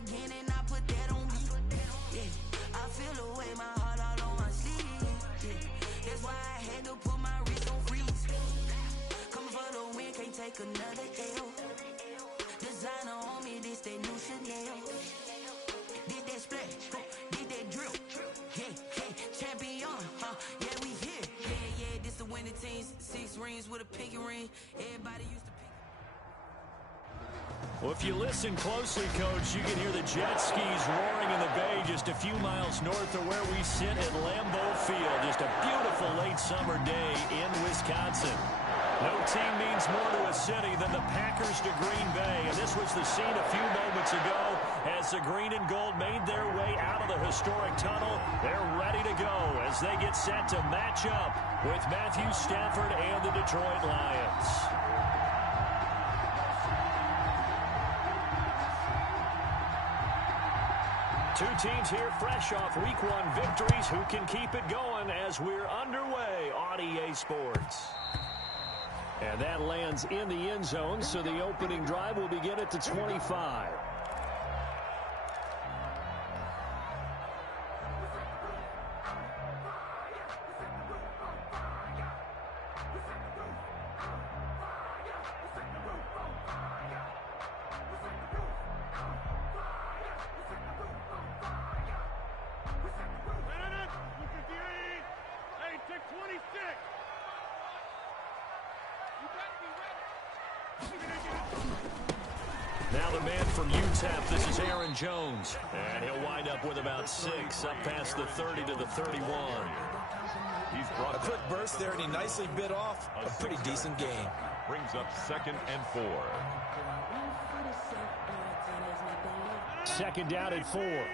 again and I put that on me. Yeah, I feel the way, my heart all on my sleeve. Yeah, that's why I had to put my wrist on freeze. Coming for the win, can't take another L. Designer on me, this that new Chanel. Did that splash, did that drill. Yeah, champion, yeah, we here. Yeah, this the winning team. 6 rings with a pinky ring. Everybody used to pick. Well, if you listen closely, Coach, you can hear the jet skis roaring in the bay just a few miles north of where we sit at Lambeau Field. Just a beautiful late summer day in Wisconsin. No team means more to a city than the Packers to Green Bay, and this was the scene a few moments ago as the green and gold made their way out of the historic tunnel. They're ready to go as they get set to match up with Matthew Stafford and the Detroit Lions. Two teams here fresh off Week 1 victories who can keep it going as we're underway on EA Sports. And that lands in the end zone, so the opening drive will begin at the 25. Now the man from UTEP, this is Aaron Jones. And he'll wind up with about 6, up past the 30 to the 31. He's brought a quick burst there, and he nicely bit off a pretty decent gain. Brings up 2nd and 4. 2nd down and 4.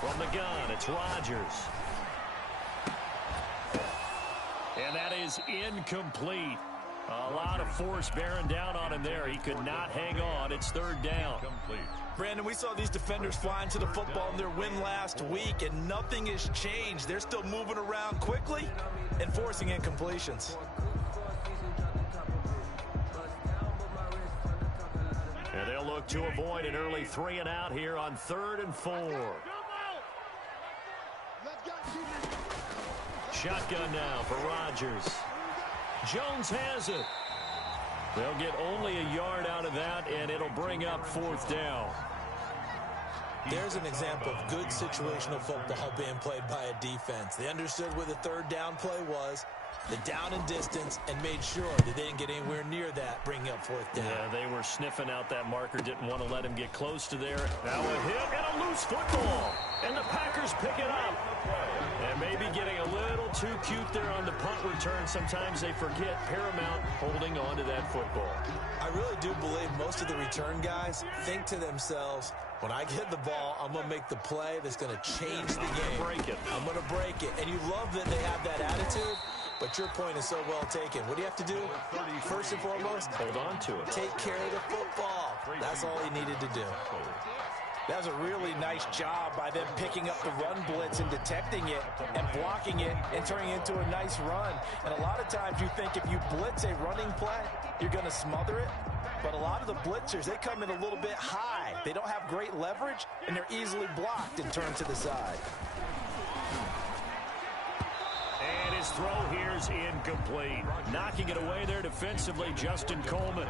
From the gun, it's Rodgers. And that is incomplete. A lot of force bearing down on him there. He could not hang on. It's 3rd down. Complete. Brandon, we saw these defenders flying to the football in their win last week, and nothing has changed. They're still moving around quickly and forcing incompletions. And they'll look to avoid an early 3 and out here on 3rd and 4. Shotgun now for Rodgers. Jones has it. They'll get only a yard out of that, and it'll bring up 4th down. There's an example of good situational football being played by a defense. They understood where the 3rd down play was, the down and distance, and made sure that they didn't get anywhere near that, bringing up 4th down. Yeah, they were sniffing out that marker, didn't want to let him get close to there. Now a hit and a loose football, and the Packers pick it up. And maybe getting a little too cute there on the punt return. Sometimes they forget paramount holding on to that football. I really do believe most of the return guys think to themselves, when I get the ball, I'm going to make the play that's going to change the game. Break it. I'm going to break it. And you love that they have that attitude, but your point is so well taken. What do you have to do? First and foremost, hold on to it. Take care of the football. That's all he needed to do. That was a really nice job by them picking up the run blitz and detecting it and blocking it and turning it into a nice run. And a lot of times you think if you blitz a running play, you're going to smother it. But a lot of the blitzers, they come in a little bit high. They don't have great leverage, and they're easily blocked and turned to the side. And his throw here is incomplete. Knocking it away there defensively, Justin Coleman.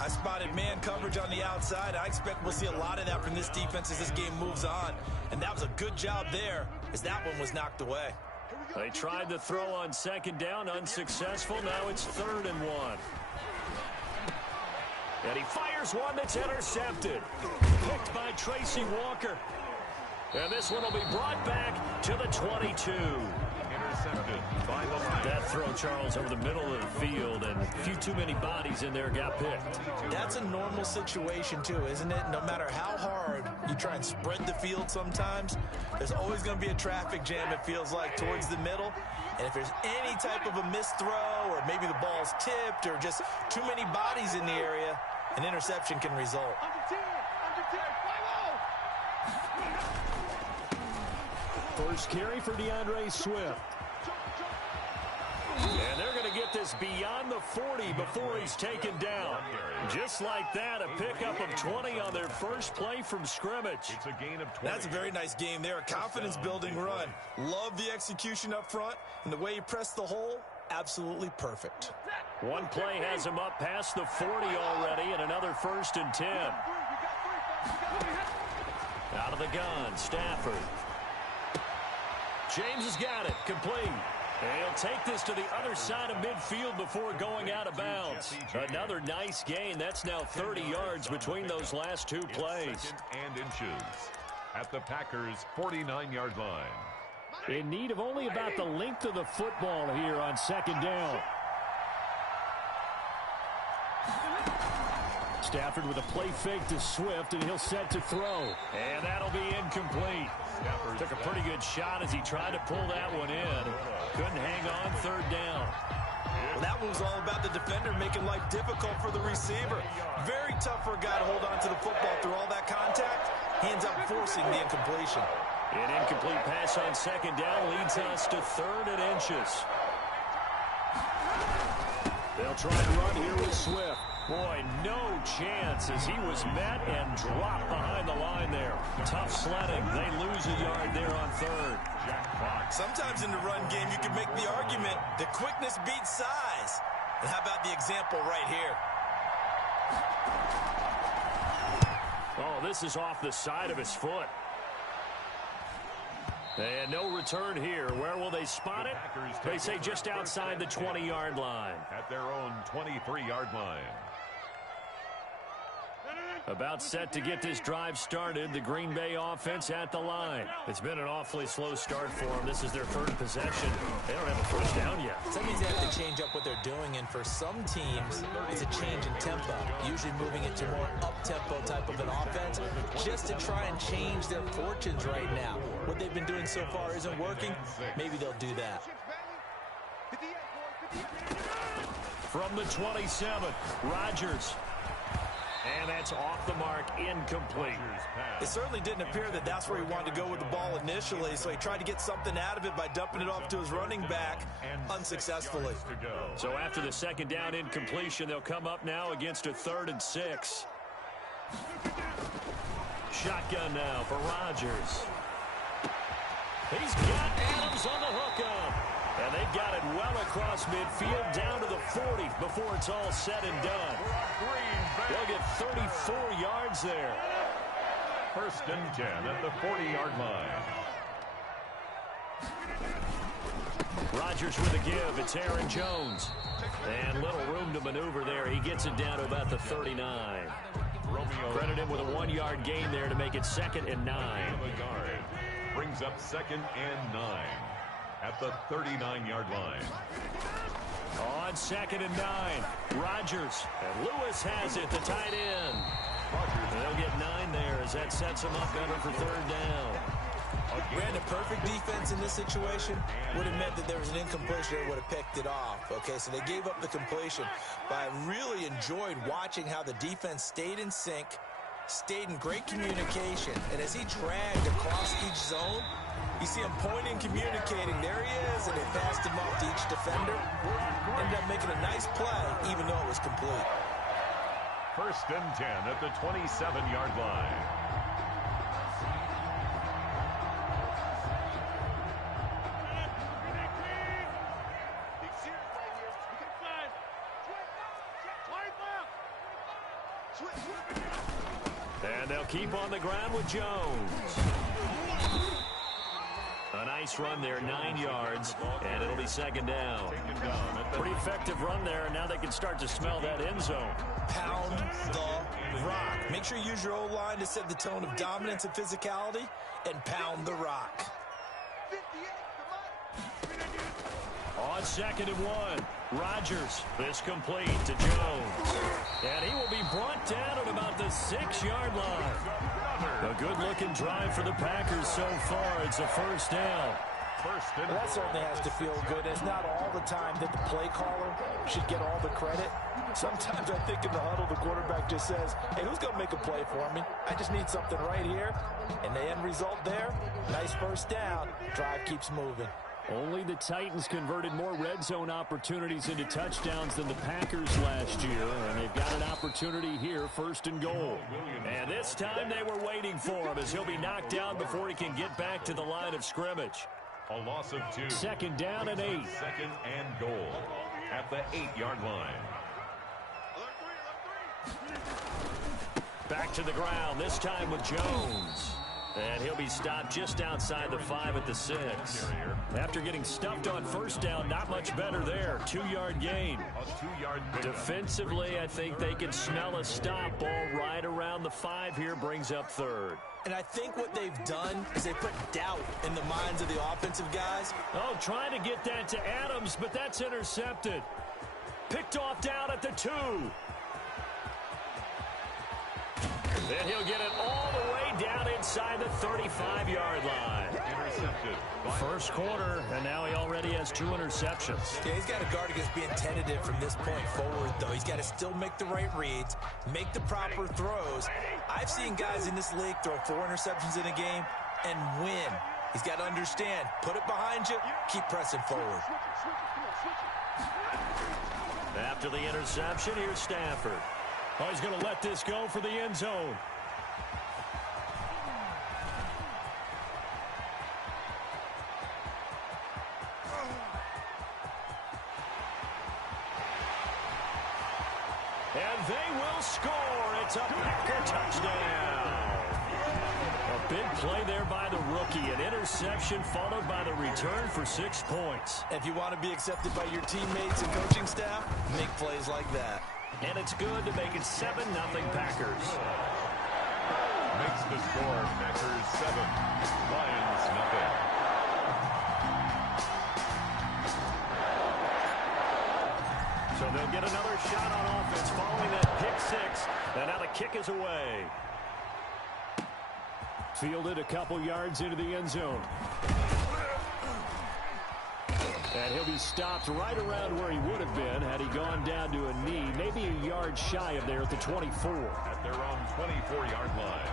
I spotted man coverage on the outside. I expect we'll see a lot of that from this defense as this game moves on. And that was a good job there as that one was knocked away. They tried the throw on 2nd down, unsuccessful. Now it's 3rd and 1. And he fires one that's intercepted. Picked by Tracy Walker. And this one will be brought back to the 22. Intercepted by the line. That throw, Charles, over the middle of the field, and a few too many bodies in there got picked. That's a normal situation, too, isn't it? No matter how hard you try and spread the field sometimes, there's always going to be a traffic jam, it feels like, towards the middle. And if there's any type of a missed throw, or maybe the ball's tipped, or just too many bodies in the area, an interception can result. First carry for DeAndre Swift. And they're going to get this beyond the 40 before he's taken down. Just like that, a pickup of 20 on their first play from scrimmage. It's a gain of 20. That's a very nice game there. A confidence-building run. Love the execution up front, and the way he pressed the hole, absolutely perfect. One play has him up past the 40 already, and another 1st and 10. Out of the gun, Stafford. James has got it, complete. And he'll take this to the other side of midfield before going out of bounds. Another nice gain. That's now 30 yards between those last 2 plays. Second and inches at the Packers' 49-yard line. In need of only about the length of the football here on 2nd down. Stafford with a play fake to Swift, and he'll set to throw. And that'll be incomplete. Took a pretty good shot as he tried to pull that one in. Couldn't hang on 3rd down. Well, that one was all about the defender making life difficult for the receiver. Very tough for a guy to hold on to the football through all that contact. Hands up forcing the incompletion. An incomplete pass on 2nd down leads us to 3rd and inches. They'll try and run here with Swift. Boy, no chance as he was met and dropped behind the line there. Tough sledding. They lose a yard there on 3rd. Sometimes in the run game, you can make the argument that quickness beats size. And how about the example right here? Oh, this is off the side of his foot. And no return here. Where will they spot it? They say just outside the 20-yard line. At their own 23-yard line. About set to get this drive started. The Green Bay offense at the line. It's been an awfully slow start for them. This is their 3rd possession. They don't have a 1st down yet. That means they have to change up what they're doing, and for some teams, it's a change in tempo, usually moving it to more up-tempo type of an offense, just to try and change their fortunes right now. What they've been doing so far isn't working. Maybe they'll do that. From the 27, Rodgers. And that's off the mark, incomplete. It certainly didn't appear that that's where he wanted to go with the ball initially, so he tried to get something out of it by dumping it off to his running back unsuccessfully. So after the 2nd down incompletion, they'll come up now against a 3rd and 6. Shotgun now for Rodgers. He's got Adams on the hookup. And they've got it well across midfield down to the 40 before it's all said and done. They'll get 34 yards there. 1st and 10 at the 40-yard line. Rodgers with a give. It's Aaron Jones. And little room to maneuver there. He gets it down to about the 39. Credit him with a 1-yard gain there to make it 2nd and 9. Brings up 2nd and 9 at the 39-yard line. On 2nd and 9, Rodgers. And Lewis has it, the tight end. They'll get 9 there as that sets them up better for 3rd down. Granted, perfect defense in this situation would have meant that there was an incompletion that would have picked it off. Okay, so they gave up the completion. But I really enjoyed watching how the defense stayed in sync, stayed in great communication. And as he dragged across each zone, you see him pointing, communicating. There he is, and they passed him off to each defender. Ended up making a nice play, even though it was complete. 1st and 10 at the 27-yard line. And they'll keep on the ground with Jones. A nice run there, 9 yards, and it'll be 2nd down. Pretty effective run there, and now they can start to smell that end zone. Pound the rock. Make sure you use your O-line to set the tone of dominance and physicality, and pound the rock. On 2nd and 1, Rodgers. This complete to Jones. And he will be brought down at about the 6-yard line. A good-looking drive for the Packers so far. It's a 1st down. Well, that certainly has to feel good. It's not all the time that the play caller should get all the credit. Sometimes I think in the huddle, the quarterback just says, hey, who's going to make a play for me? I just need something right here. And the end result there, nice 1st down. Drive keeps moving. Only the Titans converted more red zone opportunities into touchdowns than the Packers last year, and they've got an opportunity here, 1st and goal. And this time they were waiting for him as he'll be knocked down before he can get back to the line of scrimmage. A loss of 2. 2nd down and 8. 2nd and goal at the 8-yard line. Back to the ground, this time with Jones. And he'll be stopped just outside the 5 at the 6. After getting stuffed on 1st down, not much better there. 2-yard gain. Defensively, I think they can smell a stop. Ball right around the 5 here, brings up 3rd. And I think what they've done is they put doubt in the minds of the offensive guys. Oh, trying to get that to Adams, but that's intercepted. Picked off down at the 2. Then he'll get it all the way down inside the 35-yard line. Intercepted. 1st quarter, and now he already has 2 interceptions. Yeah, he's got to guard against being tentative from this point forward, though. He's got to still make the right reads, make the proper throws. I've seen guys in this league throw 4 interceptions in a game and win. He's got to understand, put it behind you, keep pressing forward. After the interception, here's Stafford. Oh, he's going to let this go for the end zone. And they will score. It's a Packer touchdown. A big play there by the rookie. An interception followed by the return for 6 points. If you want to be accepted by your teammates and coaching staff, make plays like that. And it's good to make it 7-0 Packers. Makes the score Packers 7, Lions nothing. So they'll get another shot on offense following that pick 6. And now the kick is away. Fielded a couple yards into the end zone. And he'll be stopped right around where he would have been had he gone down to a knee, maybe a yard shy of there at the 24. At their own 24-yard line.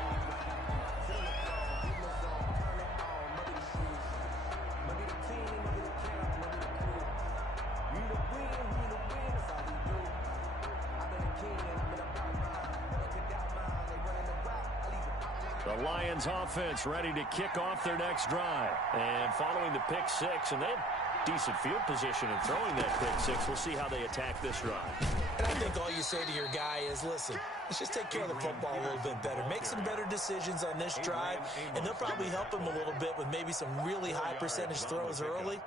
The Lions offense ready to kick off their next drive. And following the pick 6, and they have decent field position in throwing that pick 6. We'll see how they attack this drive. And I think all you say to your guy is, listen, let's just take care of the football a little bit better. Make some better decisions on this drive, and they'll probably help him a little bit with maybe some really high percentage throws early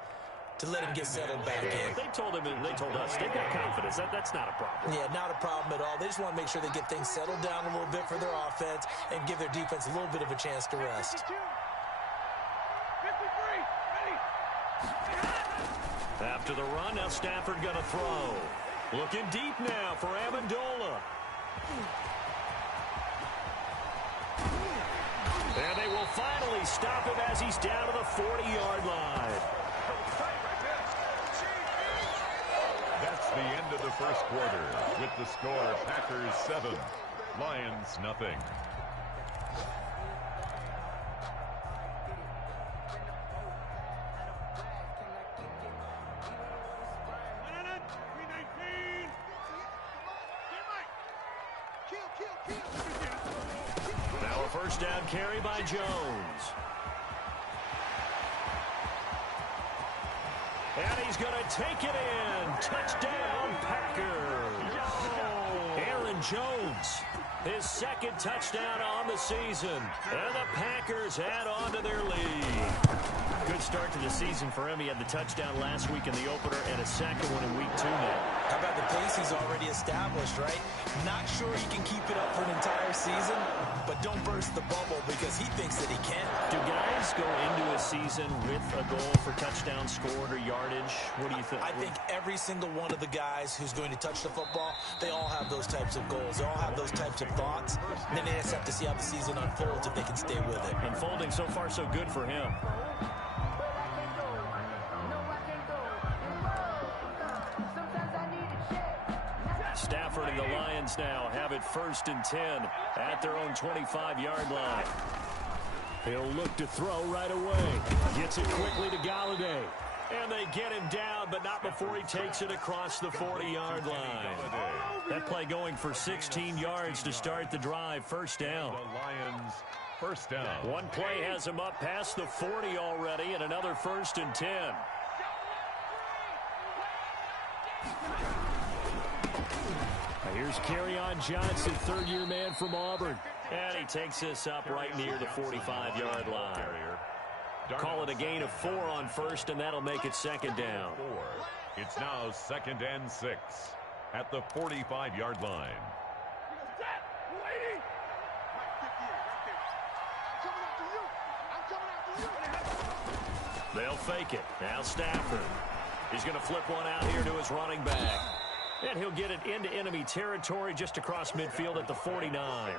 to let him get settled back in. They told us, they've got confidence. That's not a problem. Yeah, not a problem at all. They just want to make sure they get things settled down a little bit for their offense and give their defense a little bit of a chance to rest. After the run, now Stafford going to throw. Looking deep now for Amendola. And they will finally stop him as he's down to the 40-yard line. That's the end of the 1st quarter. With the score, Packers 7, Lions nothing. Now a 1st down carry by Jones. And he's going to take it in. Touchdown, Packers. Aaron Jones, his 2nd touchdown on the season. And the Packers add on to their lead. Good start to the season for him. He had the touchdown last week in the opener and a 2nd one in week 2 now. How about the pace he's already established, right? Not sure he can keep it up for an entire season, but don't burst the bubble because he thinks that he can. Do guys go into a season with a goal for touchdown scored or yardage? What do you think? I think every single one of the guys who's going to touch the football, they all have those types of goals. They all have those types of thoughts. And then they just have to see how the season unfolds if they can stay with it. Unfolding so far so good for him. Stafford and the Lions now have it 1st and 10 at their own 25-yard line. He'll look to throw right away. Gets it quickly to Galladay. And they get him down, but not before he takes it across the 40-yard line. That play going for 16 yards to start the drive. First down. The Lions, first down. One play has him up past the 40 already, and another 1st and 10. Here's Kerryon Johnson, third-year man from Auburn. And he takes this up right near the 45-yard line. Call it a gain of 4 on first, and that'll make it second down. It's now 2nd and 6 at the 45-yard line. They'll fake it. Now Stafford. He's going to flip one out here to his running back. And he'll get it into enemy territory just across midfield at the 49.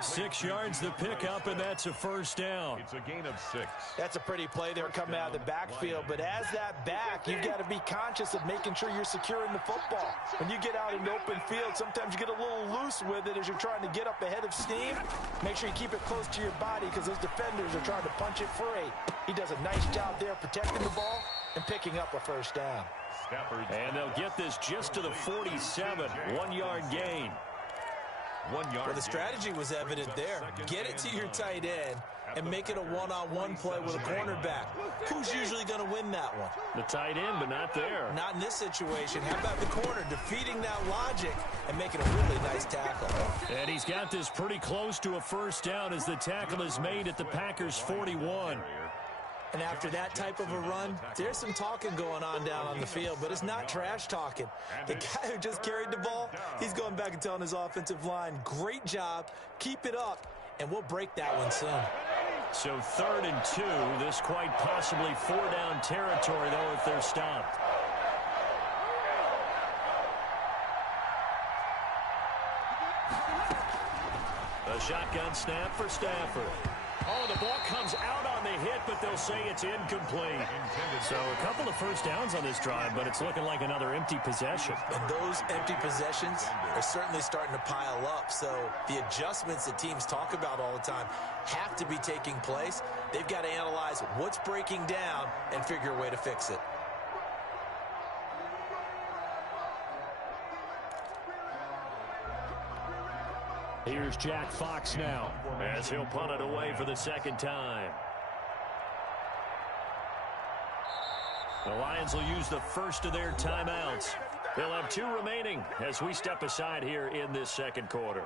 6 yards the pickup, and that's a first down. It's a gain of 6. That's a pretty play there coming out of the backfield. But as that back, you've got to be conscious of making sure you're securing the football. When you get out in open field, sometimes you get a little loose with it as you're trying to get up ahead of steam. Make sure you keep it close to your body because those defenders are trying to punch it free. He does a nice job there protecting the ball and picking up a first down. And they'll get this just to the 47. 1-yard gain. 1 yard. Well, the strategy was evident there. Get it to your tight end and make it a one-on-one play with a cornerback. Who's usually going to win that one? The tight end, but not there. Not in this situation. How about the corner defeating that logic and making a really nice tackle? And he's got this pretty close to a first down as the tackle is made at the Packers' 41. And after that type of a run, there's some talking going on down on the field, but it's not trash talking. The guy who just carried the ball, he's going back and telling his offensive line, great job, keep it up, and we'll break that one soon. So 3rd and 2, this quite possibly 4-down territory, though, if they're stopped. A shotgun snap for Stafford. Oh, the ball comes out on the hit, but they'll say it's incomplete. So a couple of first downs on this drive, but it's looking like another empty possession. And those empty possessions are certainly starting to pile up. So the adjustments that teams talk about all the time have to be taking place. They've got to analyze what's breaking down and figure a way to fix it. Here's Jack Fox now, as he'll punt it away for the second time. The Lions will use the first of their timeouts. They'll have 2 remaining as we step aside here in this second quarter.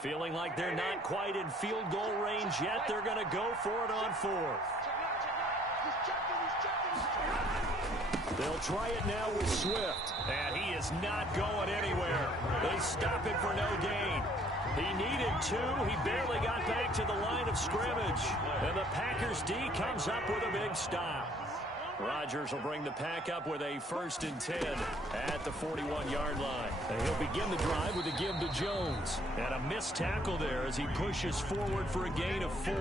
Feeling like they're not quite in field goal range yet. They're going to go for it on 4th. They'll try it now with Swift. And he is not going anywhere. They stop him for no gain. He needed 2. He barely got back to the line of scrimmage. And the Packers D comes up with a big stop. Rodgers will bring the pack up with a 1st and 10 at the 41-yard line. And he'll begin the drive with a give to Jones. And a missed tackle there as he pushes forward for a gain of 4.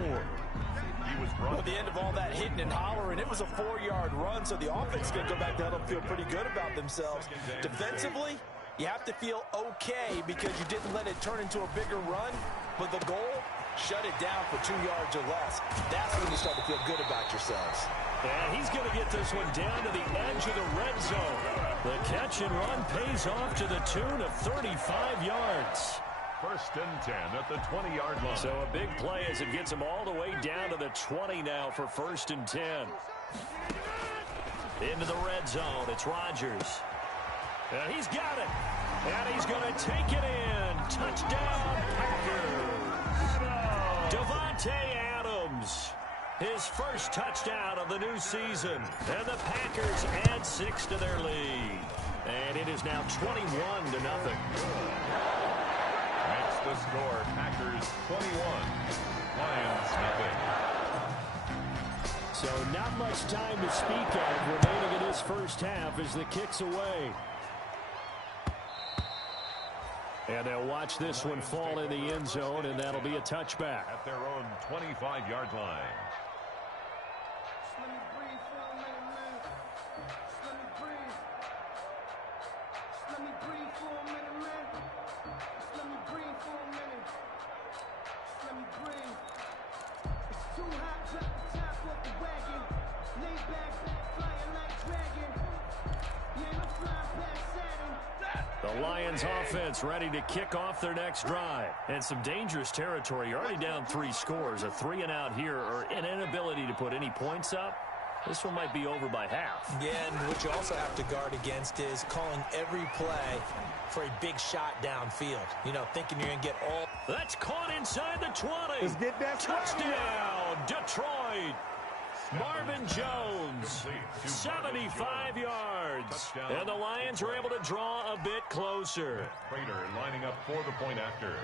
Well, at the end of all that hitting and hollering, it was a 4-yard run, so the offense is going to go back down and feel pretty good about themselves. Defensively, you have to feel okay because you didn't let it turn into a bigger run, but the goal, shut it down for 2 yards or less. That's when you start to feel good about yourselves. And he's going to get this one down to the edge of the red zone. The catch and run pays off to the tune of 35 yards. 1st and 10 at the 20-yard line. So a big play as it gets him all the way down to the 20 now for 1st and 10. Into the red zone, it's Rodgers. And he's got it. And he's going to take it in. Touchdown, Packers. Davante Adams. His first touchdown of the new season. And the Packers add 6 to their lead. And it is now 21-0. Makes the score Packers 21, Lions nothing. So not much time to speak of remaining in this first half as the kick's away. And they'll watch this one fall in the end zone, and that'll be a touchback. At their own 25-yard line. breathe for a minute, man. Just let me breathe for a minute. Just let me breathe. It's too hot, drop the top off the wagon. Lay back, flying like dragon. Man, I'm flying past Saturn. The Lions offense ready to kick off their next drive. And some dangerous territory. You're already down 3 scores. A 3-and-out here or an inability to put any points up. This one might be over by half. Yeah, and what you also have to guard against is calling every play for a big shot downfield. You know, thinking you're going to get all... That's caught inside the 20. Let's get that Touchdown, Detroit. Marvin Jones, 75 yards. And the Lions are able to draw a bit closer. Prater lining up for the point after.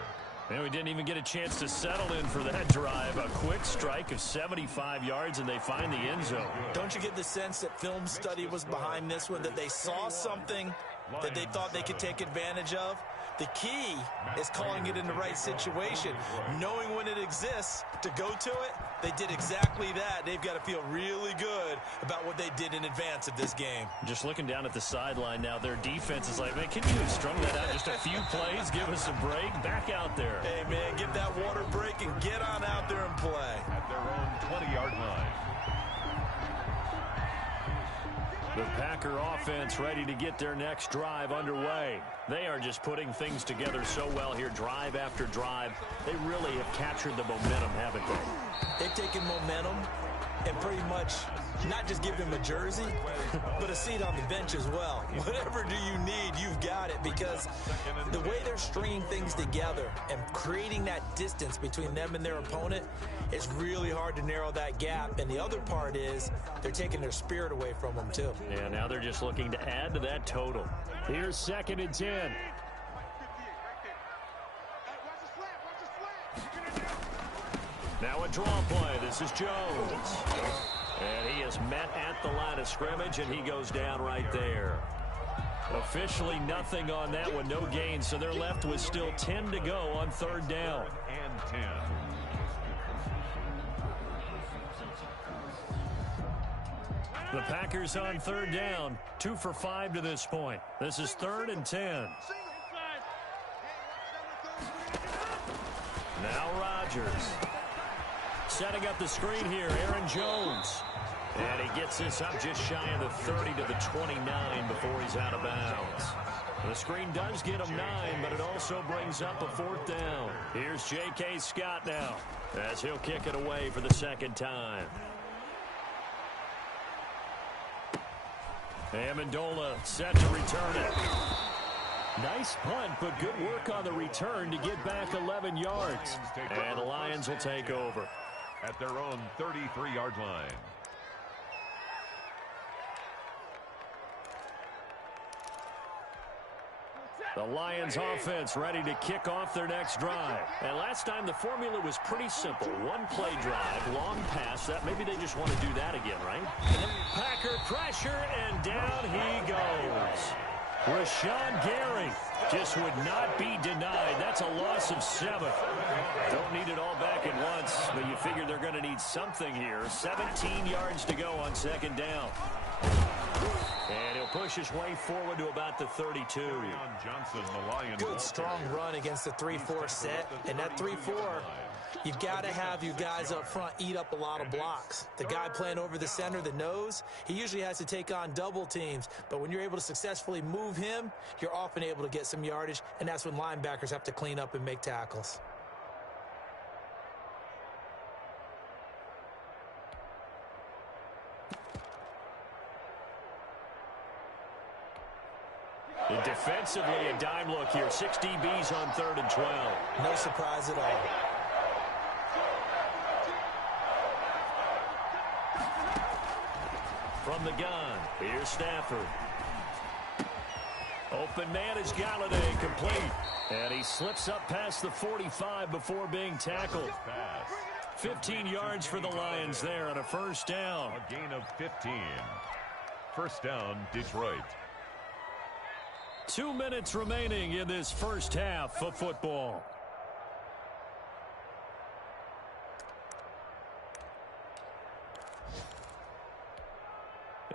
And we didn't even get a chance to settle in for that drive. A quick strike of 75 yards, and they find the end zone. Don't you get the sense that film study was behind this one, that they saw something that they thought they could take advantage of? The key is calling it in the right situation, knowing when it exists to go to it. They did exactly that. They've got to feel really good about what they did in advance of this game. Just looking down at the sideline now, their defense is like, man, can you strung that out just a few plays? Give us a break. Back out there. Hey, man, give that water break and get on out there and play. At their own 20-yard line. The Packer offense ready to get their next drive underway. They are just putting things together so well here, drive after drive. They really have captured the momentum, haven't they? They've taken momentum and pretty much not just give them a jersey, but a seat on the bench as well. Whatever do you need, you've got it, because the way they're stringing things together and creating that distance between them and their opponent, it's really hard to narrow that gap. And the other part is they're taking their spirit away from them too. Yeah, now they're just looking to add to that total. Here's 2nd and 10. Now a draw play. This is Jones. And he is met at the line of scrimmage, and he goes down right there. Officially nothing on that one, no gain, so they're left with still 10 to go on 3rd down. And 10. The Packers on 3rd down, 2 for 5 to this point. This is 3rd and 10. Now Rodgers. Setting up the screen here, Aaron Jones. And he gets this up just shy of the 30 to the 29 before he's out of bounds. The screen does get him 9, but it also brings up a 4th down. Here's J.K. Scott now, as he'll kick it away for the 2nd time. Amendola set to return it. Nice punt, but good work on the return to get back 11 yards. And the Lions will take over. At their own 33-yard line. The Lions offense ready to kick off their next drive. And last time the formula was pretty simple. 1-play drive, long pass. That maybe they just want to do that again, right? Packer pressure, and down he goes. Rashawn Gary just would not be denied. That's a loss of 7. Don't need it all back at once, but you figure they're going to need something here. 17 yards to go on 2nd down. And he'll push his way forward to about the 32. Johnson, the Lions. Good strong run against the 3-4 set. And that 3-4, you've got to have your guys up front eat up a lot of blocks. The guy playing over the center, the nose, he usually has to take on double teams. But when you're able to successfully move him, you're often able to get some yardage. And that's when linebackers have to clean up and make tackles. And defensively, a dime look here. 6 DBs on 3rd and 12. No surprise at all. From the gun, here's Stafford. Open man is Galladay, complete. And he slips up past the 45 before being tackled. 15 yards for the Lions there on a 1st down. A gain of 15. 1st down, Detroit. 2 minutes remaining in this 1st half of football.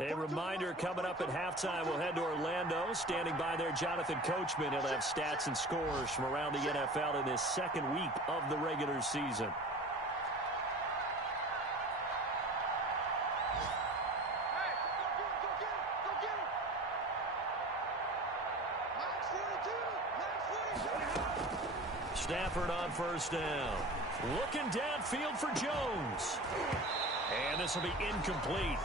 A reminder coming up at halftime, we'll head to Orlando. Standing by there, Jonathan Coachman. He'll have stats and scores from around the NFL in his second week of the regular season. Stafford on first down. Looking downfield for Jones. And this will be incomplete.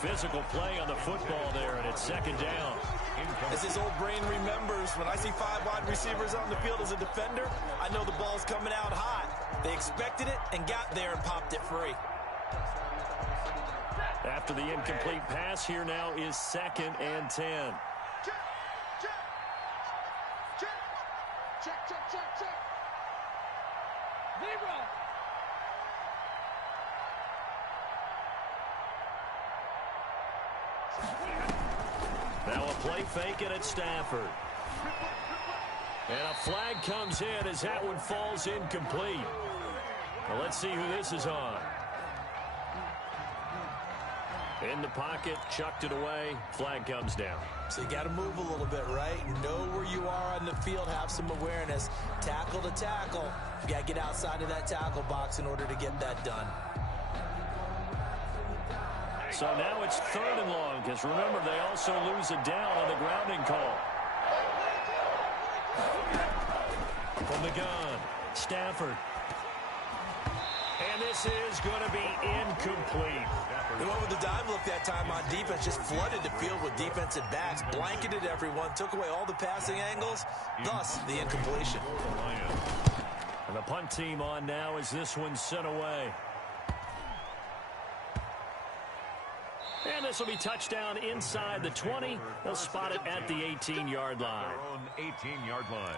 Physical play on the football there, and it's second down. As his old brain remembers, when I see 5 wide receivers on the field as a defender, I know the ball's coming out hot. They expected it and got there and popped it free. After the incomplete pass, here now is 2nd and 10. Check. Zero. Now a play fake, and it's Stafford. And a flag comes in as that one falls incomplete. Well, let's see who this is on. In the pocket, chucked it away, flag comes down. So you got to move a little bit, right? Know where you are on the field, have some awareness. Tackle to tackle. You got to get outside of that tackle box in order to get that done. So now it's 3rd and long, because remember, they also lose a down on the grounding call. From the gun, Stafford. And this is going to be incomplete. They went with the dive look that time on defense, just flooded the field with defensive backs, blanketed everyone, took away all the passing angles, thus the incompletion. And the punt team on now as this one's sent away. And this will be touchdown inside the 20. They'll spot it at the 18-yard line. Their own 18-yard line.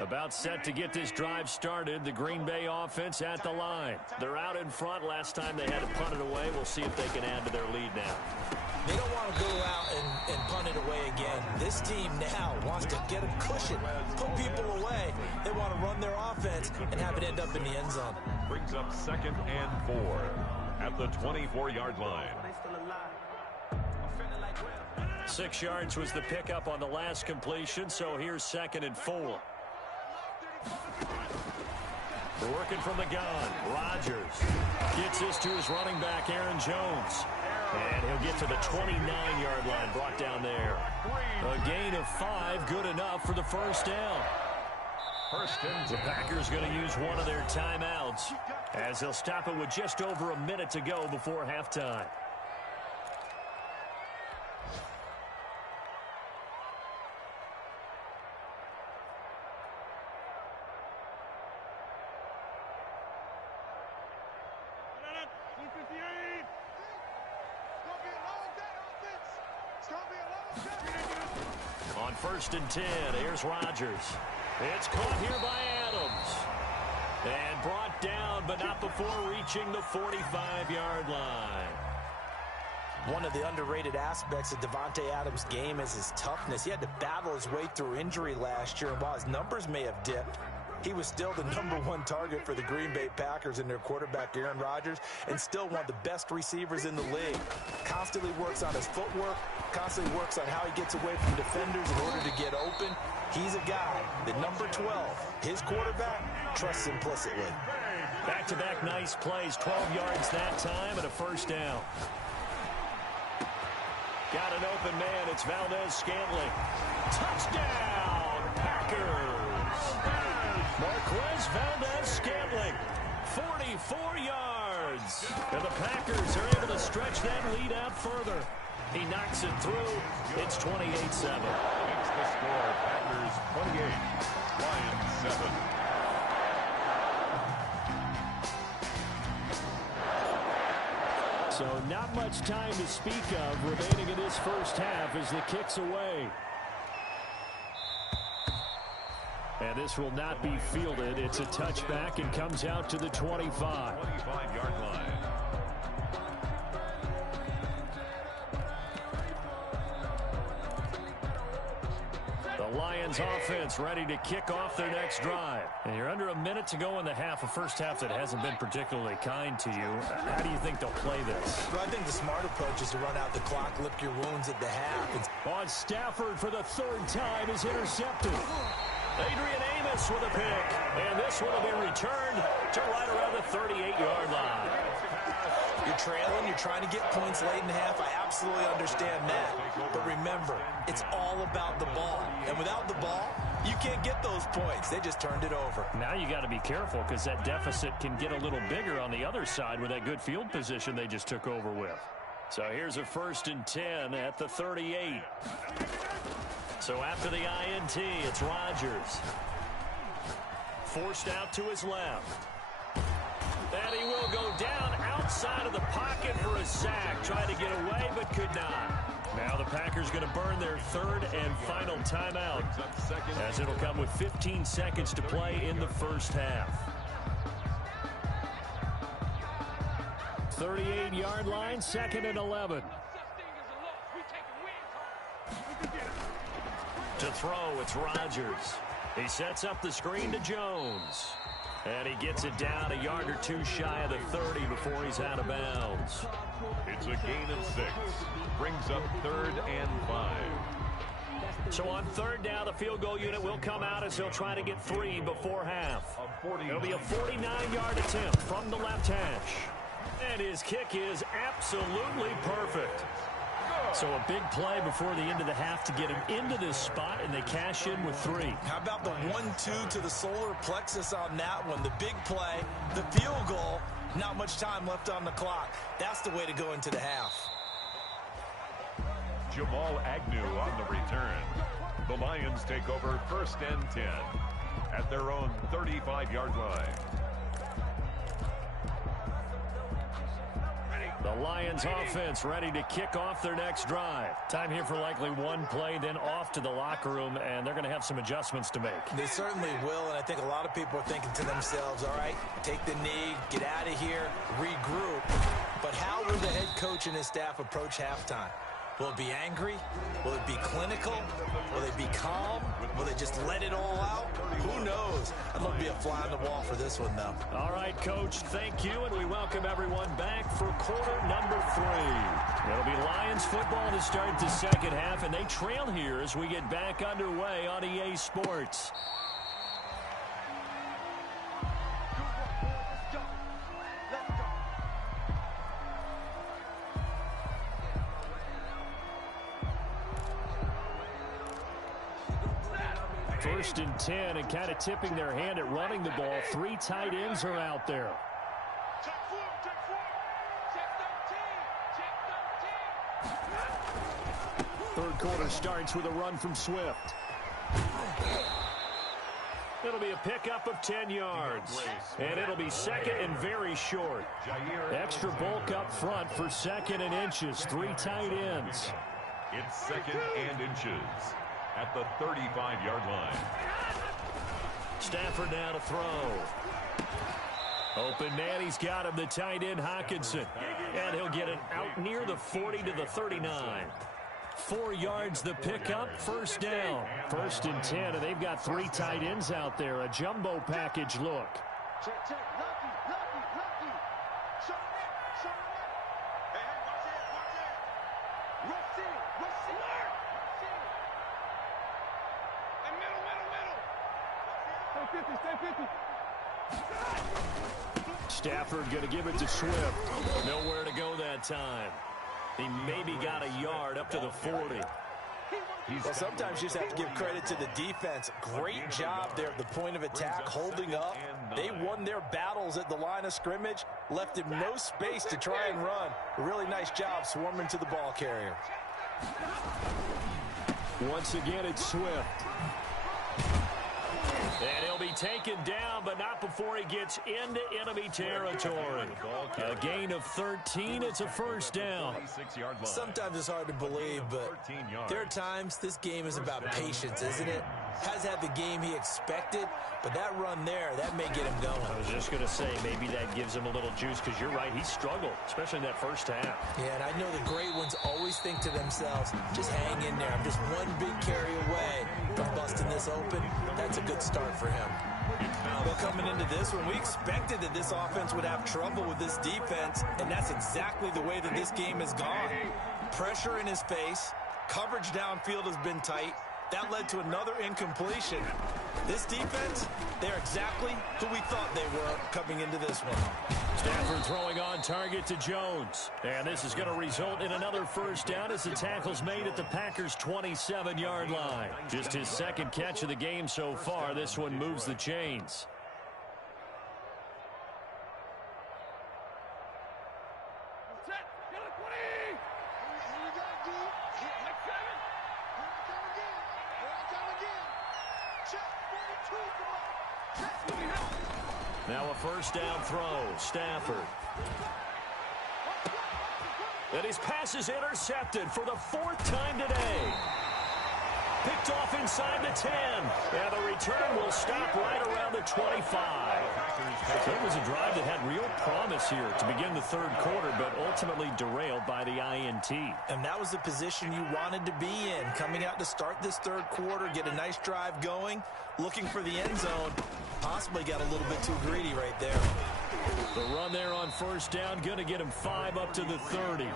About set to get this drive started. The Green Bay offense at the line. They're out in front. Last time they had to punt it away. We'll see if they can add to their lead now. They don't want to go out and punt it away again. This team now wants to get a cushion, put people away. They want to run their offense and have it end up in the end zone. Brings up 2nd and 4 at the 24-yard line. 6 yards was the pickup on the last completion, so here's 2nd and 4. Working from the gun, Rodgers gets this to his running back, Aaron Jones. And he'll get to the 29-yard line, brought down there. A gain of 5, good enough for the first down. The Packers going to use one of their timeouts as they'll stop it with just over a minute to go before halftime. On 1st and 10, here's Rodgers. It's caught here by Adams. And brought down, but not before reaching the 45-yard line. One of the underrated aspects of Davante Adams' game is his toughness. He had to battle his way through injury last year, and while his numbers may have dipped, he was still the #1 target for the Green Bay Packers and their quarterback, Aaron Rodgers, and still one of the best receivers in the league. Constantly works on his footwork, constantly works on how he gets away from defenders in order to get open. He's a guy that number 12, his quarterback, trusts implicitly. Back-to-back nice plays, 12 yards that time and a first down. Got an open man, it's Valdez-Scantling. Touchdown, Packers! Marquez Valdez-Scantling, 44 yards. And the Packers are able to stretch that lead out further. He knocks it through. It's 28-7. That's the score. Packers 28, Lions 7. So not much time to speak of remaining in this first half as the kick's away. And this will not be fielded. It's a touchback and comes out to the 25. 25-yard line. Lions offense ready to kick off their next drive. And you're under a minute to go in the half, a first half that hasn't been particularly kind to you. How do you think they'll play this? Well, I think the smart approach is to run out the clock, lick your wounds at the half. On Stafford for the third time is intercepted. Adrian Amos with a pick. And this one will be returned to right around the 38-yard line. You're trailing, you're trying to get points late in the half. I absolutely understand that. But remember, it's all about the ball. And without the ball, you can't get those points. They just turned it over. Now you got to be careful because that deficit can get a little bigger on the other side with that good field position they just took over with. So here's a 1st and 10 at the 38. So after the INT, it's Rodgers. Forced out to his left. And he will go down outside of the pocket for a sack. Tried to get away, but could not. Now the Packers going to burn their third and final timeout, as it'll come with 15 seconds to play in the first half. 38-yard line, 2nd and 11. To throw, it's Rodgers. He sets up the screen to Jones. And he gets it down a yard or two shy of the 30 before he's out of bounds. It's a gain of 6. Brings up 3rd and 5. So on 3rd down, the field goal unit will come out as they'll try to get 3 before half. It'll be a 49-yard attempt from the left hash. And his kick is absolutely perfect. So a big play before the end of the half to get him into this spot, and they cash in with 3. How about the 1-2 to the solar plexus on that one? The big play, the field goal, not much time left on the clock. That's the way to go into the half. Jamal Agnew on the return. The Lions take over 1st and 10 at their own 35-yard line. The Lions offense ready to kick off their next drive. Time here for likely one play, then off to the locker room, and they're going to have some adjustments to make. They certainly will, and I think a lot of people are thinking to themselves, all right, take the knee, get out of here, regroup. But how will the head coach and his staff approach halftime? Will it be angry? Will it be clinical? Will they be calm? Will they just let it all out? Who knows? I'd love to be a fly on the wall for this one, though. All right, Coach, thank you, and we welcome everyone back for quarter number 3. It'll be Lions football to start the second half, and they trail here as we get back underway on EA Sports. First and 10, and kind of tipping their hand at running the ball. 3 tight ends are out there. Third quarter starts with a run from Swift. It'll be a pickup of 10 yards. And it'll be 2nd and very short. Extra bulk up front for 2nd and inches. 3 tight ends. It's 2nd and inches at the 35-yard line. Stafford now to throw. Open man, he's got him, the tight end Hockenson. And he'll get it out near the 40 to the 39. 4 yards the pickup, 1st down. 1st and 10, and they've got 3 tight ends out there. A jumbo package look. Check. Lucky. Show it. Hey, watch it. Rush it. Stay 50. Stafford going to give it to Swift. Nowhere to go that time. He maybe got a yard up to the 40. Well, sometimes you just have to give credit to the defense. Great job there at the point of attack, holding up. They won their battles at the line of scrimmage, left him no space to try and run. A really nice job swarming to the ball carrier. Once again, it's Swift. And he'll be taken down, but not before he gets into enemy territory. A gain of 13. It's a 1st down. Sometimes it's hard to believe, but there are times this game is about patience, isn't it? has had the game he expected, but that run there, that may get him going. I was just going to say, maybe that gives him a little juice, because you're right, he struggled, especially in that first half. Yeah, and I know the great ones always think to themselves, just hang in there. I'm just one big carry away from busting this open. That's a good start for him. Well, coming into this one, we expected that this offense would have trouble with this defense, and that's exactly the way that this game has gone. Pressure in his face, coverage downfield has been tight. That led to another incompletion. This defense, they're exactly who we thought they were coming into this one. Stafford throwing on target to Jones. And this is going to result in another first down as the tackle's made at the Packers' 27-yard line. Just his second catch of the game so far. This one moves the chains. Now a first down throw, Stafford. And his pass is intercepted for the fourth time today. Picked off inside the 10. And the return will stop right around the 25. It was a drive that had real promise here to begin the third quarter, but ultimately derailed by the INT. And that was the position you wanted to be in, coming out to start this third quarter, get a nice drive going, looking for the end zone. Possibly got a little bit too greedy right there. The run there on first down, going to get him 5 up to the 30.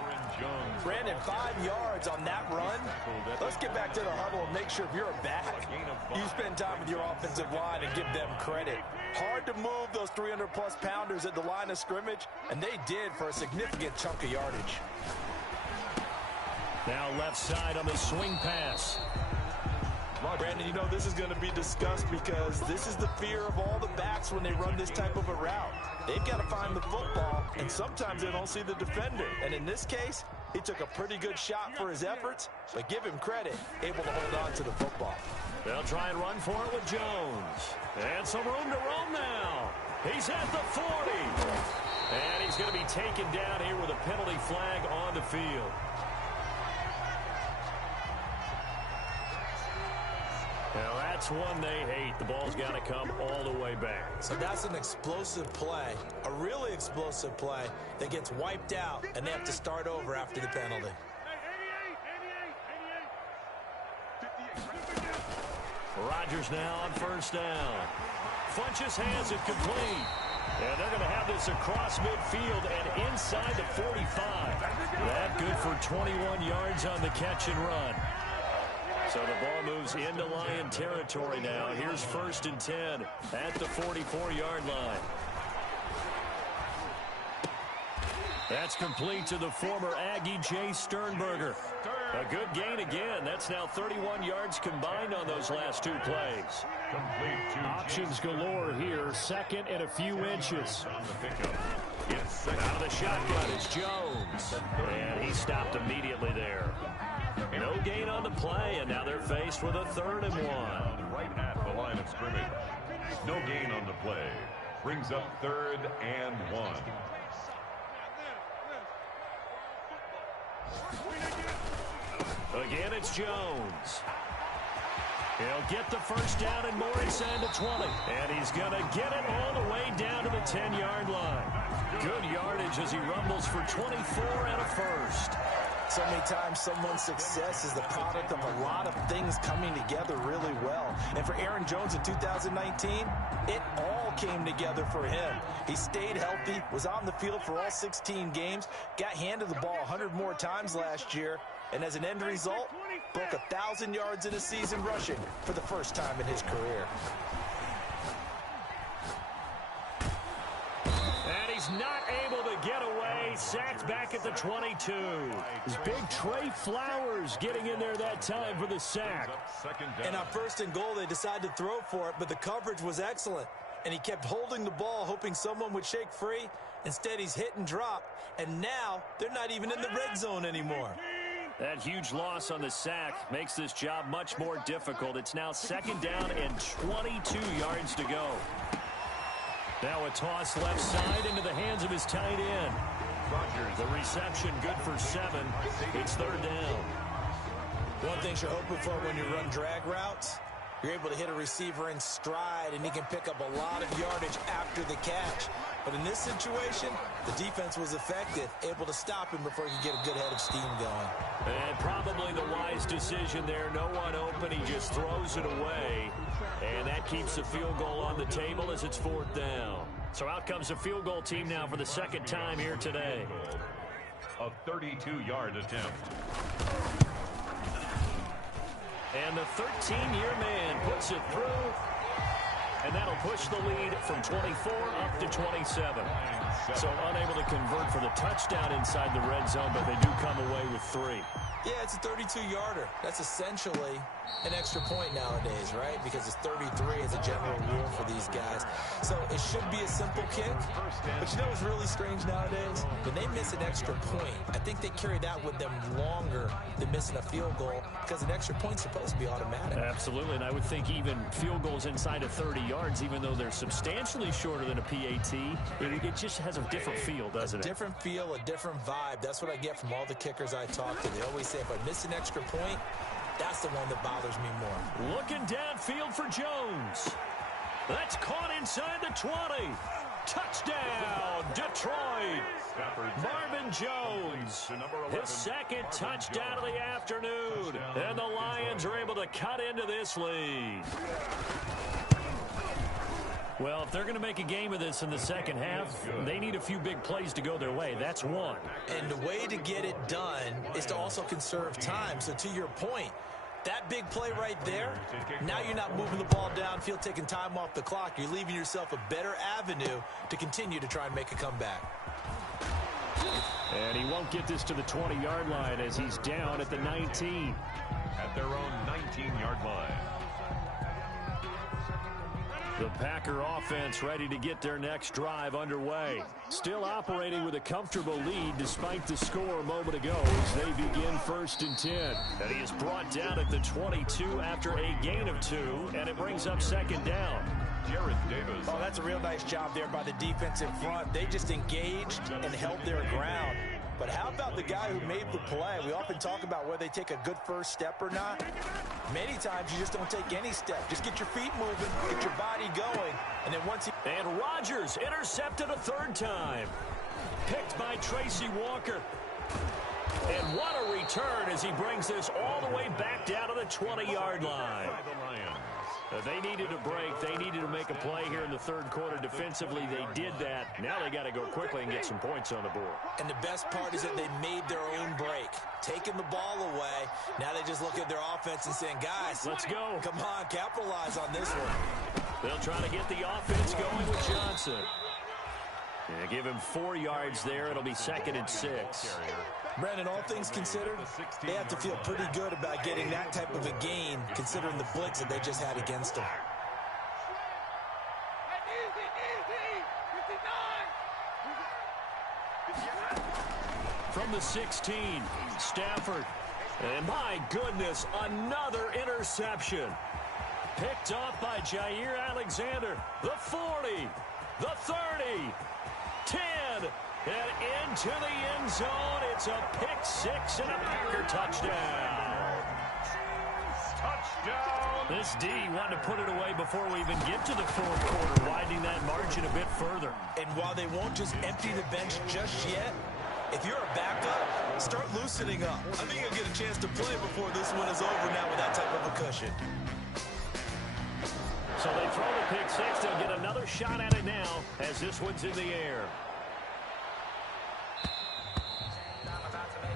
Brandon, 5 yards on that run. Let's get back to the huddle and make sure if you're a back, you spend time with your offensive line and give them credit. Hard to move those 300-plus pounders at the line of scrimmage, and they did for a significant chunk of yardage. Now left side on the swing pass. Brandon, you know this is going to be discussed because this is the fear of all the backs when they run this type of a route. They've got to find the football, and sometimes they don't see the defender. And in this case, he took a pretty good shot for his efforts, but give him credit, able to hold on to the football. They'll try and run for it with Jones. And some room to roam now. He's at the 40. And he's going to be taken down here with a penalty flag on the field. Now that's one they hate. The ball's got to come all the way back. So that's an explosive play, a really explosive play that gets wiped out, and they have to start over after the penalty. Rodgers now on first down. Funches has it complete. And they're going to have this across midfield and inside the 45. That good for 21 yards on the catch and run. So the ball moves into Lion territory now. Here's 1st and 10 at the 44-yard line. That's complete to the former Aggie Jay Sternberger. A good gain again. That's now 31 yards combined on those last 2 plays. Options galore here. Second and a few inches. Out of the shotgun, it's Jones. And he stopped immediately there. No gain on the play, and now they're faced with a 3rd and 1. Right at the line of scrimmage. No gain on the play. Brings up 3rd and 1. Again, it's Jones. He'll get the first down and more inside the 20. And he's going to get it all the way down to the 10-yard line. Good yardage as he rumbles for 24 and a first. So many times someone's success is the product of a lot of things coming together really well. And for Aaron Jones in 2019, it all came together for him. He stayed healthy, was on the field for all 16 games, got handed the ball 100 more times last year, and as an end result, broke 1,000 yards in a season rushing for the first time in his career. And he's not able to get away. Sacked back at the 22. His big Trey Flowers getting in there that time for the sack. And on 1st and goal, they decided to throw for it, but the coverage was excellent. And he kept holding the ball, hoping someone would shake free. Instead, he's hit and dropped. And now, they're not even in the red zone anymore. That huge loss on the sack makes this job much more difficult. It's now 2nd down and 22 yards to go. Now a toss left side into the hands of his tight end. The reception good for 7. It's 3rd down. One thing you're hoping for when you run drag routes, You're able to hit a receiver in stride, and he can pick up a lot of yardage after the catch. But in this situation, the defense was effective, able to stop him before he could get a good head of steam going. And probably the wise decision there. No one open. He just throws it away. And that keeps the field goal on the table as it's 4th down. So out comes the field goal team now for the second time here today. A 32-yard attempt. And the 13-year man puts it through. And that'll push the lead from 24 up to 27. So unable to convert for the touchdown inside the red zone, but they do come away with 3. Yeah, it's a 32-yarder. That's essentially an extra point nowadays, right? Because it's 33 as a general rule for these guys. So it should be a simple kick. But you know what's really strange nowadays? When they miss an extra point, I think they carry that with them longer than missing a field goal because an extra point's supposed to be automatic. Absolutely, and I would think even field goals inside of 30 yards, even though they're substantially shorter than a PAT, it just has a different feel, doesn't it? A different feel, a different vibe. That's what I get from all the kickers I talk to. They always say, if I miss an extra point, that's the one that bothers me more. Looking downfield for Jones. That's caught inside the 20. Touchdown, Detroit. Marvin Jones, his second touchdown of the afternoon. And the Lions are able to cut into this lead. Well, if they're going to make a game of this in the second half, they need a few big plays to go their way. That's one. And the way to get it done is to also conserve time. So to your point, that big play right there, now you're not moving the ball downfield, taking time off the clock. You're leaving yourself a better avenue to continue to try and make a comeback. And he won't get this to the 20-yard line as he's down at the 19. At their own 19-yard line. The Packer offense ready to get their next drive underway. Still operating with a comfortable lead despite the score a moment ago as they begin 1st and 10. And he is brought down at the 22 after a gain of 2, and it brings up 2nd down. Jared Davis. Oh, that's a real nice job there by the defense in front. They just engaged and held their ground. But how about the guy who made the play? We often talk about whether they take a good first step or not. Many times you just don't take any step. Just get your feet moving, get your body going, and then once he... And Rodgers intercepted a 3rd time. Picked by Tracy Walker. And what a return as he brings this all the way back down to the 20-yard line. They needed a break. They needed to make a play here in the 3rd quarter. Defensively, they did that. Now they got to go quickly and get some points on the board. And the best part is that they made their own break. Taking the ball away. Now they just look at their offense and saying, guys, let's go. Come on, capitalize on this one. They'll try to get the offense going with Johnson. Yeah, give him 4 yards there. It'll be 2nd and 6. Brandon, all things considered, they have to feel pretty good about getting that type of a gain, considering the blitz that they just had against them. From the 16, Stafford. And my goodness, another interception. Picked off by Jair Alexander. The 40, the 30, 10, and into the end zone. It's a pick 6 and a Packer touchdown. Touchdown. This D wanted to put it away before we even get to the 4th quarter, widening that margin a bit further. And while they won't just empty the bench just yet, if you're a backup, start loosening up. I think you'll get a chance to play before this one is over now with that type of a cushion. So they throw the pick 6. They'll get another shot at it now as this one's in the air.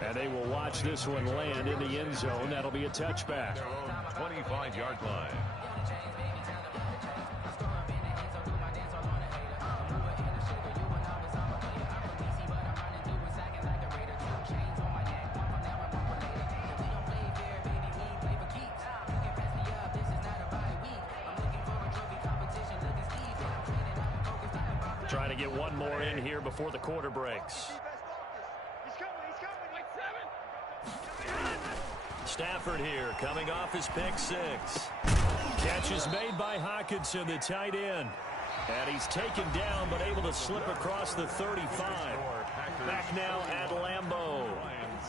And they will watch this one land in the end zone. That'll be a touchback. 25-yard line. Trying to get one more in here before the quarter breaks. Stafford here, coming off his pick 6. Catch is made by Hockenson, the tight end. And he's taken down, but able to slip across the 35. Back now at Lambeau.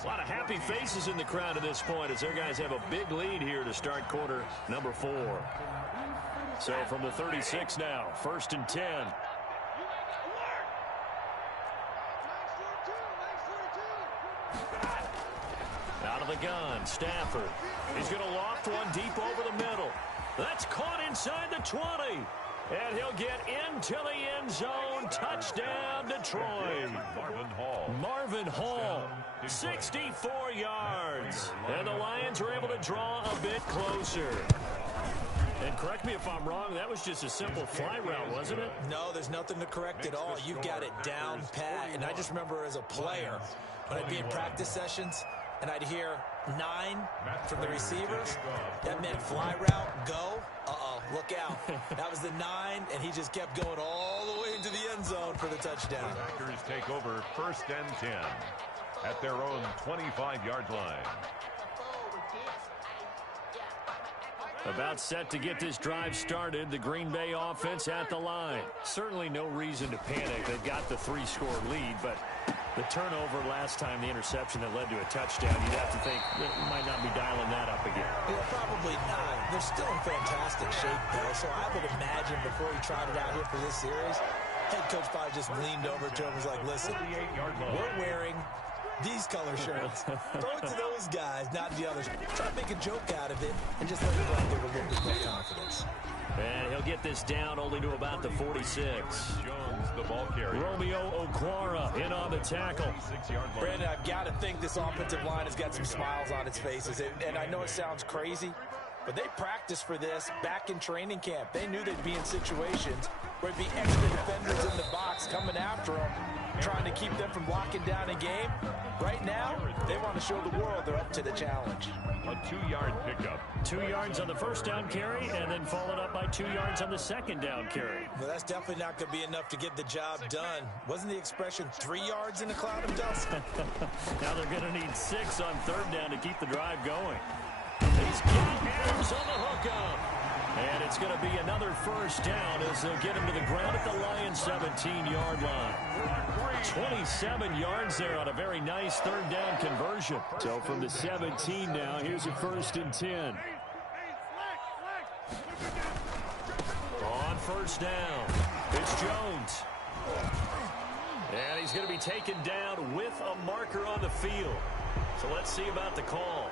A lot of happy faces in the crowd at this point as their guys have a big lead here to start quarter number 4. So from the 36 now, 1st and 10. Out of the gun, Stafford. He's going to loft one deep over the middle. That's caught inside the 20. And he'll get into the end zone. Touchdown, Detroit. Marvin Hall, 64 yards. And the Lions are able to draw a bit closer. And correct me if I'm wrong, that was just a simple fly route, wasn't it? No, there's nothing to correct at all. You've got it down pat. And I just remember as a player, when I'd be in practice sessions, and I'd hear 9 from the receivers, that meant fly route, go. Look out. That was the 9, and he just kept going all the way into the end zone for the touchdown. The Packers take over 1st and 10 at their own 25-yard line. About set to get this drive started, the Green Bay offense at the line. Certainly no reason to panic. They've got the 3-score lead, but the turnover last time, the interception that led to a touchdown, you'd have to think they might not be dialing that up again. Yeah, probably not. They're still in fantastic shape, though, so I would imagine before he tried it out here for this series, head coach probably just leaned over to him and was like, listen, we're wearing these color shirts. Throw it to those guys, not the others. Try to make a joke out of it and just let them go out there with a little bit more confidence. And he'll get this down only to about the 46. Jones, the ball carrier. Romeo Okwara in on the tackle. Brandon, I've got to think this offensive line has got some smiles on its faces. And I know it sounds crazy, but they practiced for this back in training camp. They knew they'd be in situations where it'd be extra defenders in the box coming after them, trying to keep them from locking down a game. Right now, they want to show the world they're up to the challenge. A 2-yard pickup. 2 yards on the first down carry, and then followed up by 2 yards on the second down carry. Well, that's definitely not going to be enough to get the job done. Wasn't the expression 3 yards in a cloud of dust? Now they're going to need 6 on 3rd down to keep the drive going. He's got Adams on the hookup. And it's going to be another 1st down as they'll get him to the ground at the Lions' 17-yard line. 27 yards there on a very nice 3rd down conversion. So from the 17 now, here's a 1st and 10. On 1st down, it's Jones. And he's going to be taken down with a marker on the field. So let's see about the call.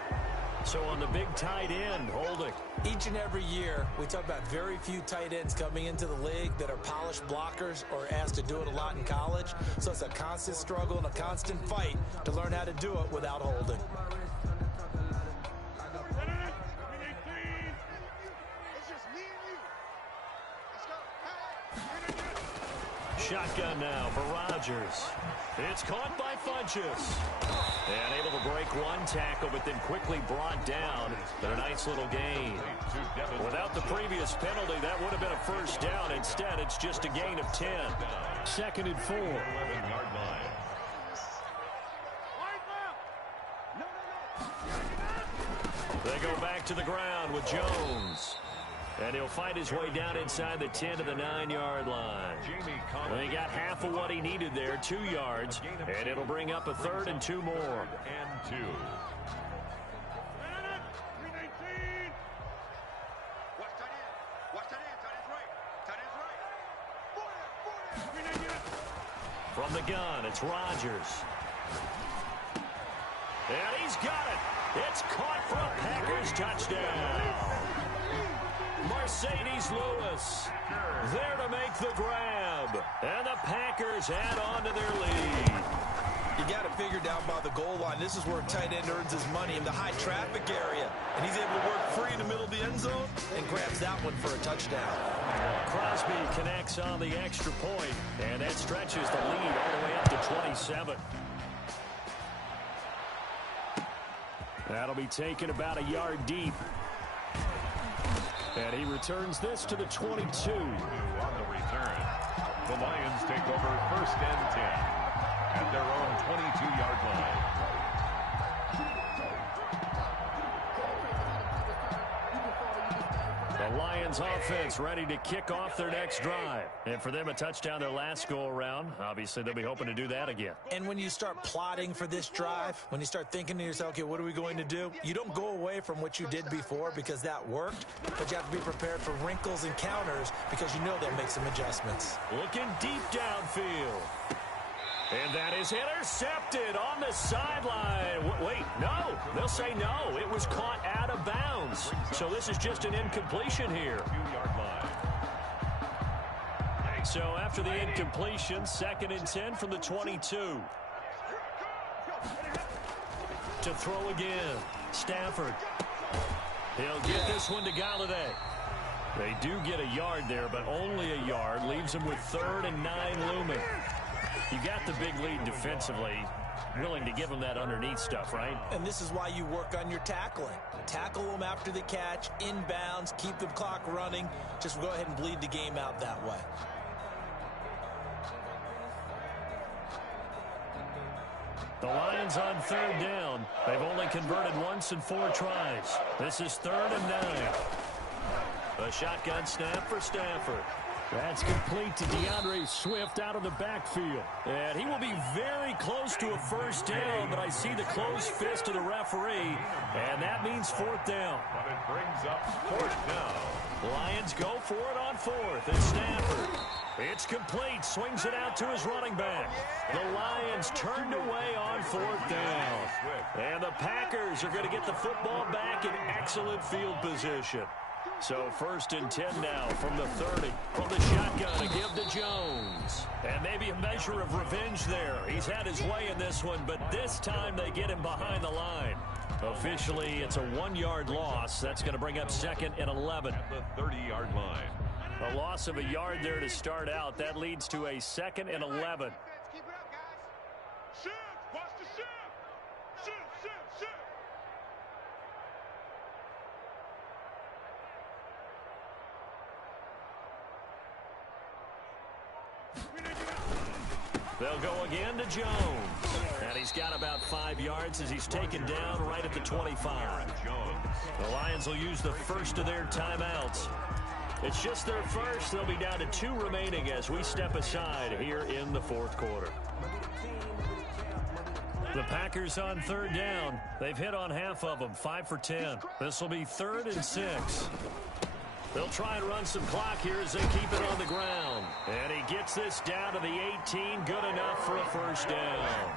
So on the big tight end, holding. Each and every year, we talk about very few tight ends coming into the league that are polished blockers or asked to do it a lot in college. So it's a constant struggle and a constant fight to learn how to do it without holding. Shotgun now for Rodgers. It's caught by Funchess. And able to break one tackle, but then quickly brought down. But a nice little gain. Without the previous penalty, that would have been a 1st down. Instead, it's just a gain of 10. 2nd and 4. 11-yard line. They go back to the ground with Jones. And he'll fight his way down inside the 10 to the 9-yard line. Well, he got half of what he needed there, 2 yards. And it'll bring up a 3rd and 2 more. And 2. From the gun, it's Rodgers. And he's got it. It's caught for a Packers touchdown. Mercedes Lewis there to make the grab. And the Packers add on to their lead. You got to figure down by the goal line. This is where a tight end earns his money in the high traffic area. And he's able to work free in the middle of the end zone and grabs that one for a touchdown. Crosby connects on the extra point, and that stretches the lead all the way up to 27. That'll be taken about a yard deep. And he returns this to the 22. On the return, the Lions take over 1st and 10 at their own 22-yard line. The Lions Lions offense ready to kick off their next drive. And for them, a touchdown their last go-around. Obviously, they'll be hoping to do that again. And when you start plotting for this drive, when you start thinking to yourself, okay, what are we going to do? You don't go away from what you did before because that worked, but you have to be prepared for wrinkles and counters because you know they'll make some adjustments. Looking deep downfield. And that is intercepted on the sideline. Wait, no. They'll say no. It was caught out of bounds. So this is just an incompletion here. So after the incompletion, 2nd and 10 from the 22. To throw again. Stafford. He'll get this one to Galladay. They do get a yard there, but only a yard. Leaves them with 3rd and 9 looming. You got the big lead defensively. Willing to give them that underneath stuff, right? And this is why you work on your tackling. Tackle them after the catch, inbounds, keep the clock running. Just go ahead and bleed the game out that way. The Lions on 3rd down. They've only converted once in 4 tries. This is 3rd and 9. A shotgun snap for Stafford. That's complete to DeAndre Swift out of the backfield. And he will be very close to a 1st down, but I see the closed fist of the referee, and that means 4th down. But it brings up 4th down. Lions go for it on 4th. It's Stafford. It's complete. Swings it out to his running back. The Lions turned away on 4th down. And the Packers are going to get the football back in excellent field position. So 1st and 10 now from the 30. From the shotgun to give to Jones. And maybe a measure of revenge there. He's had his way in this one, but this time they get him behind the line. Officially, it's a 1-yard loss. That's going to bring up 2nd and 11. At the 30-yard line. A loss of a yard there to start out. That leads to a 2nd and 11. Keep it up, guys. Shift. Watch the shift. Shift. They'll go again to Jones. And he's got about 5 yards as he's taken down right at the 25. The Lions will use the first of their timeouts. It's just their first. They'll be down to 2 remaining as we step aside here in the 4th quarter. The Packers on 3rd down. They've hit on half of them, 5 for 10. This will be 3rd and 6. They'll try and run some clock here as they keep it on the ground. And he gets this down to the 18. Good enough for a 1st down.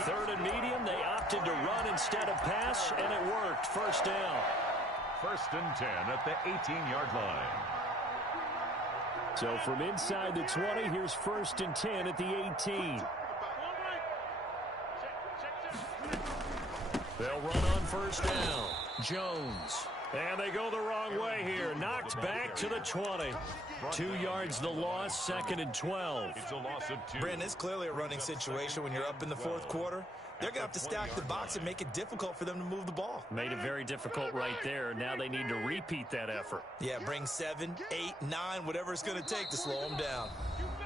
3rd and medium. They opted to run instead of pass, and it worked. 1st down. 1st and 10 at the 18-yard line. So from inside the 20, here's 1st and 10 at the 18. They'll run on 1st down. Jones. And they go the wrong way here. Knocked back to the 20. 2 yards the loss, 2nd and 12. It's a loss of 2. Brandon, it's clearly a running situation when you're up in the 4th quarter. They're going to have to stack the box and make it difficult for them to move the ball. Made it very difficult right there. Now they need to repeat that effort. Yeah, bring 7, 8, 9, whatever it's going to take to slow them down.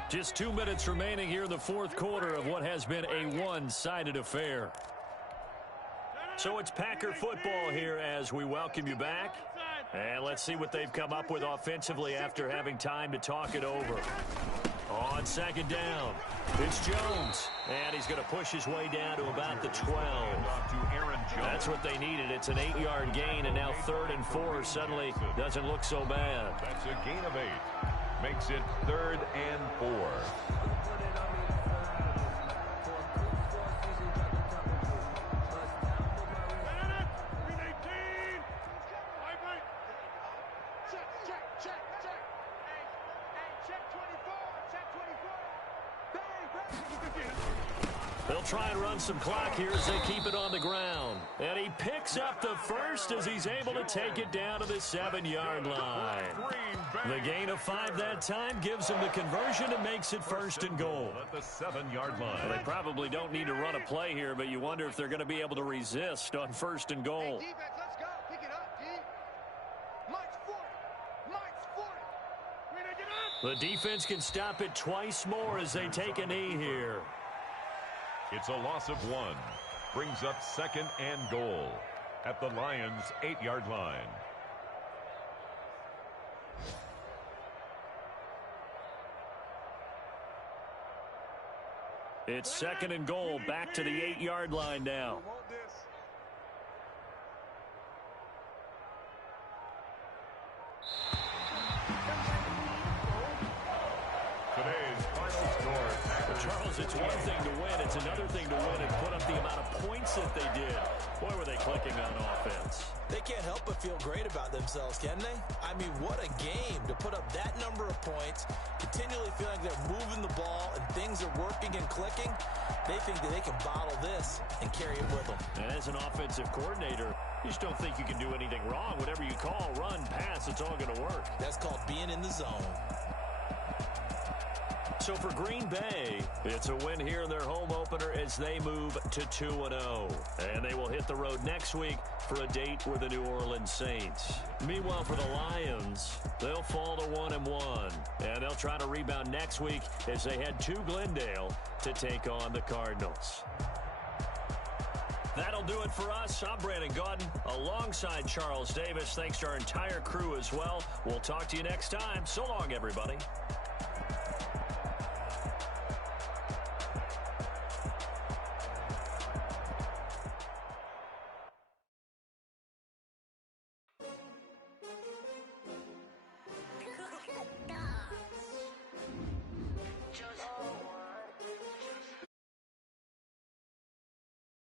Just 2 minutes remaining here in the 4th quarter of what has been a one-sided affair. So it's Packer football here as we welcome you back. And let's see what they've come up with offensively after having time to talk it over. On 2nd down, it's Jones. And he's going to push his way down to about the 12. That's what they needed. It's an 8-yard gain, and now 3rd and 4 suddenly doesn't look so bad. That's a gain of 8. Makes it 3rd and 4. They'll try and run some clock here as they keep it on the ground. And he picks up the first as he's able to take it down to the 7-yard line. The gain of 5 that time gives him the conversion and makes it 1st and goal. At the 7-yard line. Well, they probably don't need to run a play here, but you wonder if they're going to be able to resist on 1st and goal. Hey, defense, let's go. Pick it up, D. Mike's 40. Mike's 40. We need to get up. The defense can stop it twice more as they take a knee here. It's a loss of 1. Brings up 2nd and goal at the Lions' 8-yard line. It's 2nd and goal, back to the 8-yard line now. Today's final score. Charles, it's one thing to win. It's another thing to win and put up the amount of points that they did. Boy, were they clicking on offense. They can't help but feel great about themselves, can they? I mean, what a game to put up that number of points, continually feeling like they're moving the ball and things are working and clicking. They think that they can bottle this and carry it with them. And as an offensive coordinator, you just don't think you can do anything wrong. Whatever you call, run, pass, it's all going to work. That's called being in the zone. So for Green Bay, it's a win here in their home opener as they move to 2-0. And they will hit the road next week for a date with the New Orleans Saints. Meanwhile, for the Lions, they'll fall to 1-1. And they'll try to rebound next week as they head to Glendale to take on the Cardinals. That'll do it for us. I'm Brandon Gaudin alongside Charles Davis. Thanks to our entire crew as well. We'll talk to you next time. So long, everybody.